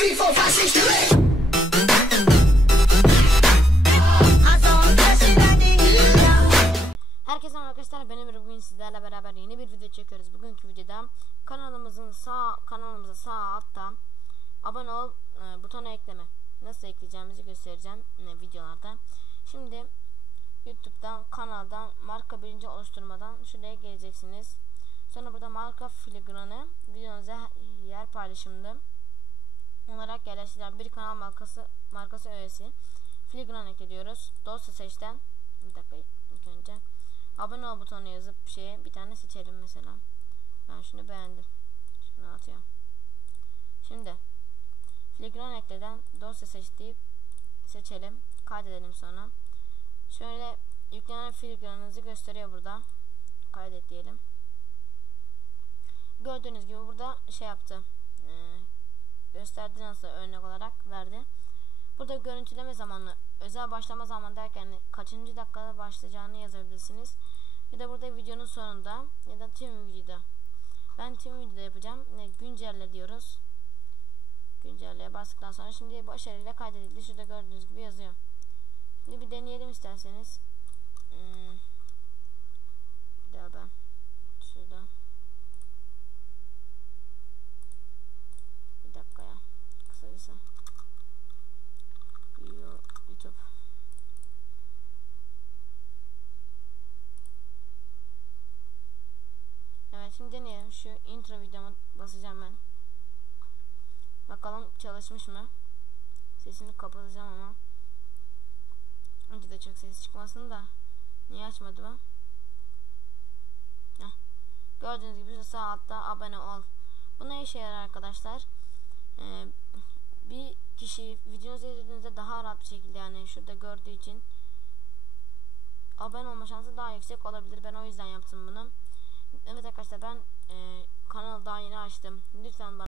three, four. Herkese arkadaşlar ben Emir bugün sizlerle beraber yeni bir video çekiyoruz. Bugünkü videoda kanalımızın sağ kanalımıza sağ altta abone ol e, butonu ekleme. Nasıl ekleyeceğimizi göstereceğim e, videolarda. Şimdi YouTube'dan kanaldan marka birinci oluşturmadan şuraya geleceksiniz. Sonra burada marka filigranı videonuza yer paylaşımda olarak yerleştirilen bir kanal markası markası öğesi filigran ekliyoruz. Dosya seçten bir dakika ilk önce abone ol butonu yazıp şeye bir tane seçelim mesela. Ben şunu beğendim. Şunu atıyorum. Şimdi filigran ekleden dosya seç deyip seçelim. Kaydedelim sonra. Şöyle yüklenen filigranınızı gösteriyor burada. Kaydet diyelim. Gördüğünüz gibi burada şey yaptı. Ee, gösterdi nasıl örnek olarak verdi. Burada görüntüleme zamanı, özel başlama zamanı derken kaçıncı dakikada başlayacağını yazabilirsiniz. Ya da burada videonun sonunda ya da tüm videoda. Ben tüm videoda yapacağım. Ne güncelle diyoruz. Güncelleye bastıktan sonra şimdi başarıyla kaydedildi. Şurada gördüğünüz gibi yazıyor. Şimdi bir deneyelim isterseniz. Hmm. Bir daha ben. Şurada. Bir dakika ya. Kısacası. YouTube. Evet şimdi deneyelim. Şu intro videomu basacağım ben. Bakalım çalışmış mı? Sesini kapatacağım ama. Önce de çok ses çıkmasın da. Niye açmadı bu? Heh. Gördüğünüz gibi şu sağ altta abone ol. Bu ne işe yarar arkadaşlar? Ee, bir kişi videonuzu izlediğinizde daha rahat bir şekilde yani şurada gördüğü için abone olma şansı daha yüksek olabilir. Ben o yüzden yaptım bunu. Ben e, kanalı daha yeni açtım. Lütfen bana